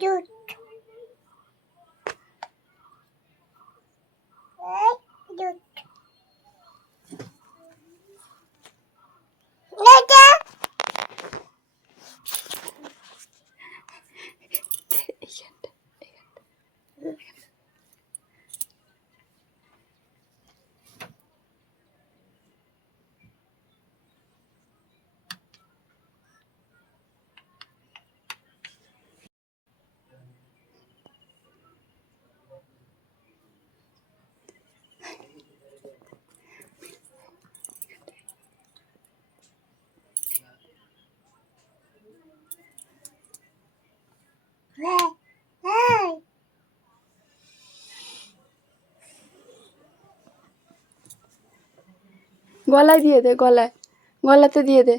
দুধ এই দুধ গলায় দিয়ে দে গলায়। গলাতে দিয়ে দে।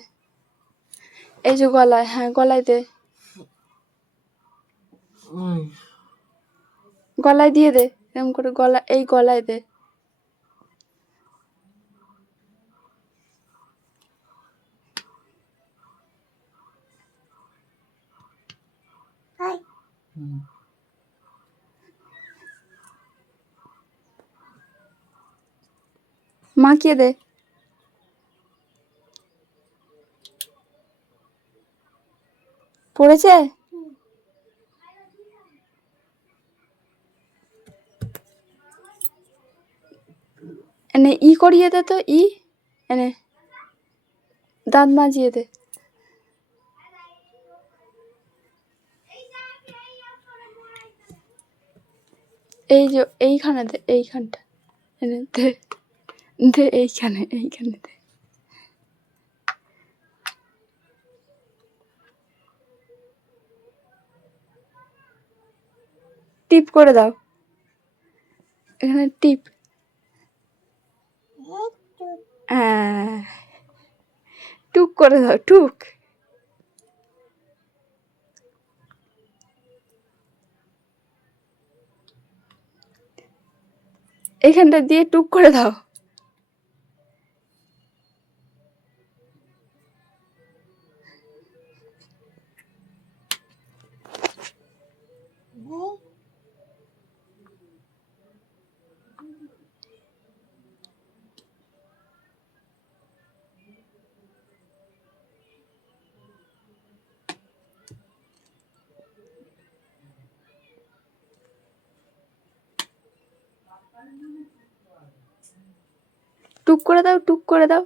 এই যে গলায় হ্যাঁ গলায় দে। গলায় দিয়ে দে এরকম করে গলা এই গলায় দে। মাখিয়ে দে। পড়েছে? এনে ই করিয়ে দে তো, ই। এনে দাঁত মাজিয়ে দে। এই যে, এইখানে দে, এইখানটা। এনে দে দে এইখানে এইখানে দে। টিপ করে দাও। এখানে টিপ। হ্যাঁ। টুক করে দাও, টুক। এখানটা দিয়ে টুক করে দাও। টুক করে দাও টুক করে দাও।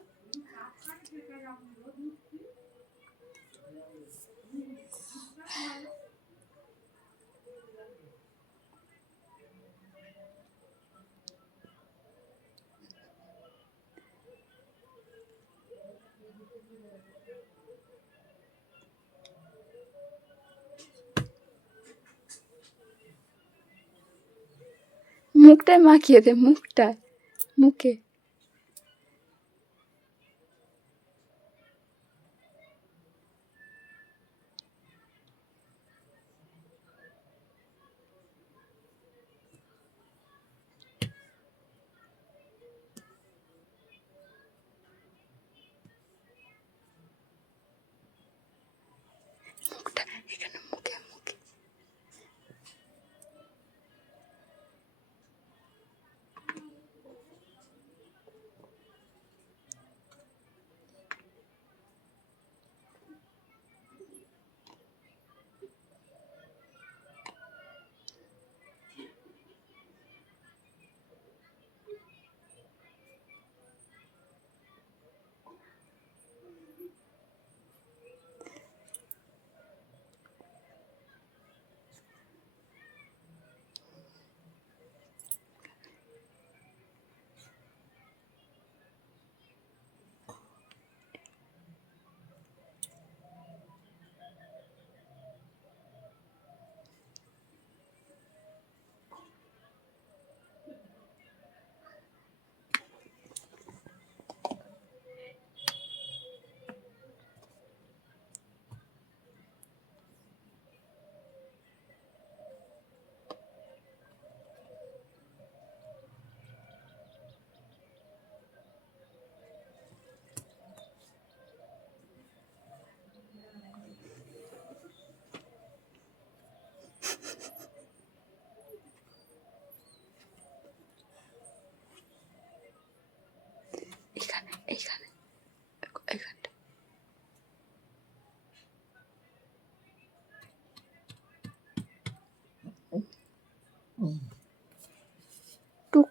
মুখটায় মাখিয়ে দে মুখটায় মুখে।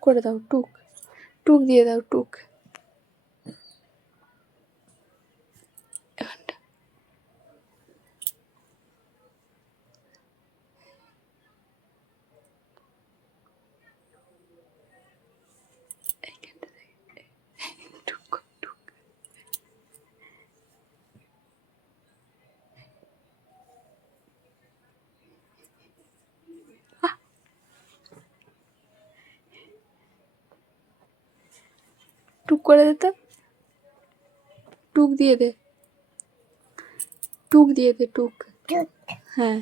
করে দাও টুক। টুক দিয়ে দাও টুক। করে দে তো। টুক দিয়ে দে। টুক দিয়ে দে, টুক। হ্যাঁ।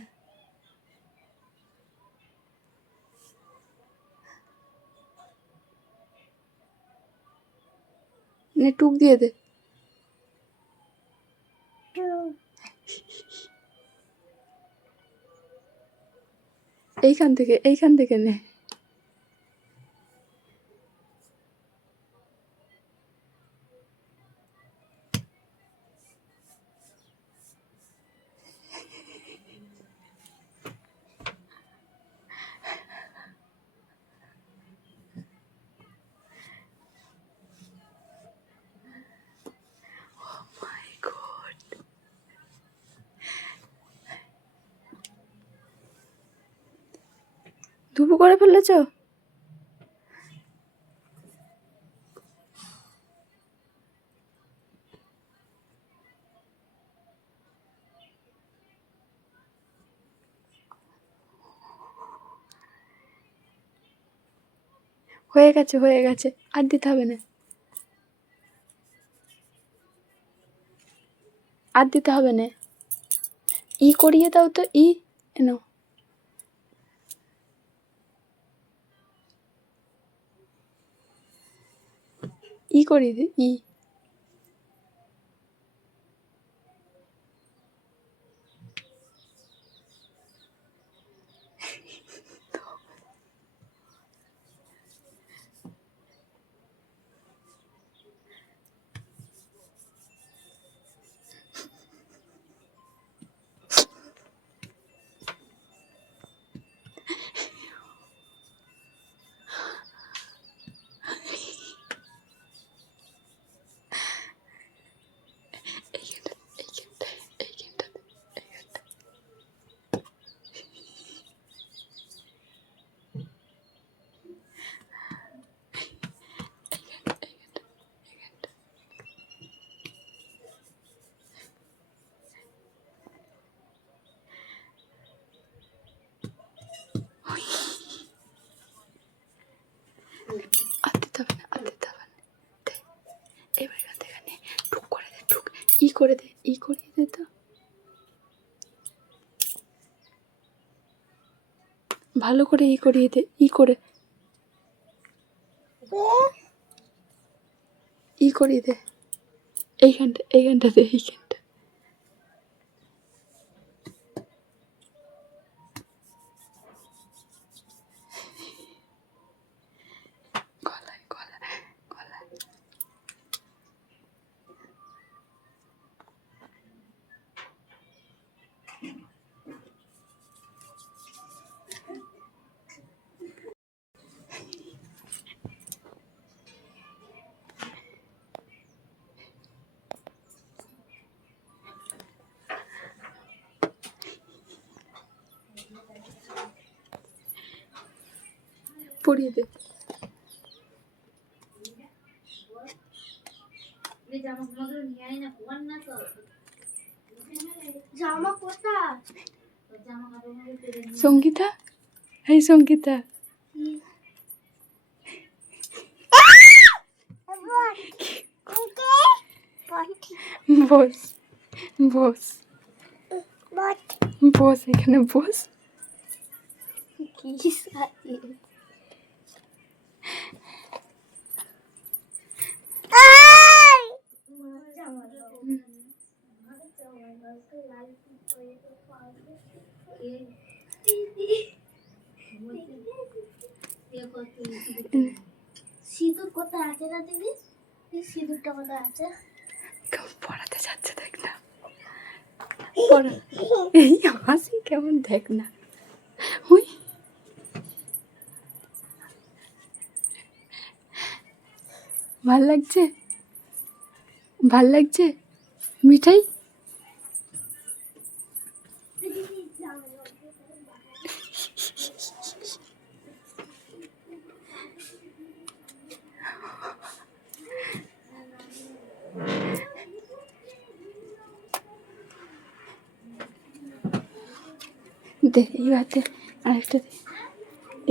নে, টুক দিয়ে দে। এইখান থেকে এইখান থেকে নে। ধুপু করে ফেলেছ? হয়ে গেছে হয়ে গেছে, আর দিতে হবে না। আর দিতে হবে না। ই করিয়ে দাও তো, ই এনো ই করিয়ে দে ই এইখানটা এইখানটা এইখানটা এইখানটা এইখানটা এইখানটা এইখানটা আর দিতে হবে না আর দিতে হবে না দে এবার এখান থেকে নে টুক করে দে টুক ই করে দে ই করিয়ে দে তো। ভালো করে ই করিয়ে দে ই করে। ই করিয়ে দে। এইখানটা এইখানটা দে এইখানটা পরিয়ে দে। সঙ্গীতা? এই সঙ্গীতা। বস বস। বস এখানে বস। কি সিঁদুর কোথায় আছে না দিদি? সিঁদুরটা কোথায় আছে? কেমন পড়াতে যাচ্ছে, দেখ না। এই হাসি কেমন, দেখ না। ওই ভালো লাগছে? ভালো লাগছে? মিঠাই? দে এই হাতে আরেকটা দে।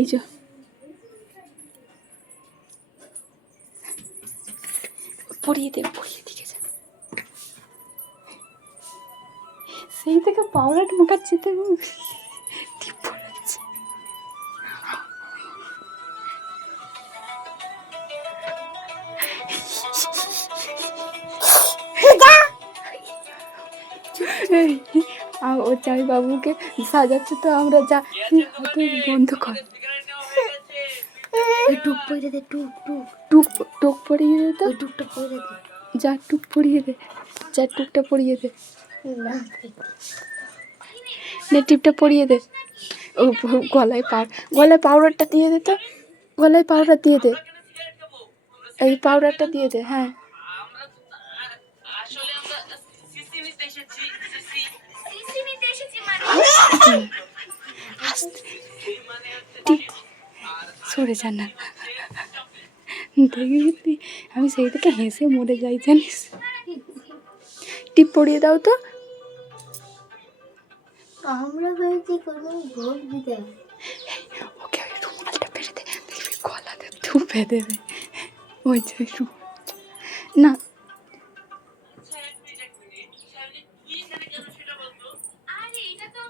এই যে। পড়িয়ে দে পড়িয়ে দিকে যা সেই থেকে পাউডার মাখাচ্ছি তো ও চাই বাবুকে সাজাচ্ছে তো আমরা যা হাতে বন্ধ কর টুক পরে দে টুক টুক। টুক টুক পরিয়ে দে তো। টুকটা পরে দে। যা টুক পরিয়ে দে যা টুকটা পরিয়ে দে। না। টিপটা পরিয়ে দে। ও গলায় পাউ গলায় পাউডারটা দিয়ে দে তো। গলায় পাউডার দিয়ে দে। এই পাউডারটা দিয়ে দে হ্যাঁ। সরে যান না। দেখবি আমি সেই থেকে হেসে মরে যাই জানিস? টিপ পড়িয়ে দাও তো। আমরা ভেবেছি কোনো ভোগ দিতে। ওকে ওই রুমালটা পেরে দে দেখবি গলাতে ধুপে দেবে ওই যে না আচ্ছা এক মিনিট এক মিনিট শালিনী তুই এখানে কেন সেটা বলতো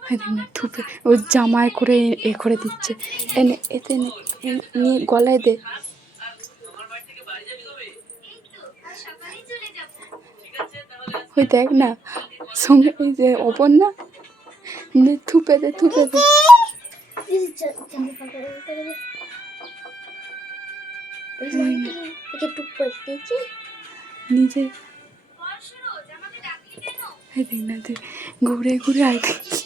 ওই দেখ না ধুপে ও জামায় করে এ করে দিচ্ছে। এনে এতে নিয়ে গলায় দে আমার বাড়ি থেকে বাড়ি যাবি কবে ঠিক আছে তাহলে ওই দেখ না, সঙ্গে এই যে ওপর না থুপে দে থুপে দে। নিজে। দেখ না তুই ঘুরে ঘুরে আয় দেখি।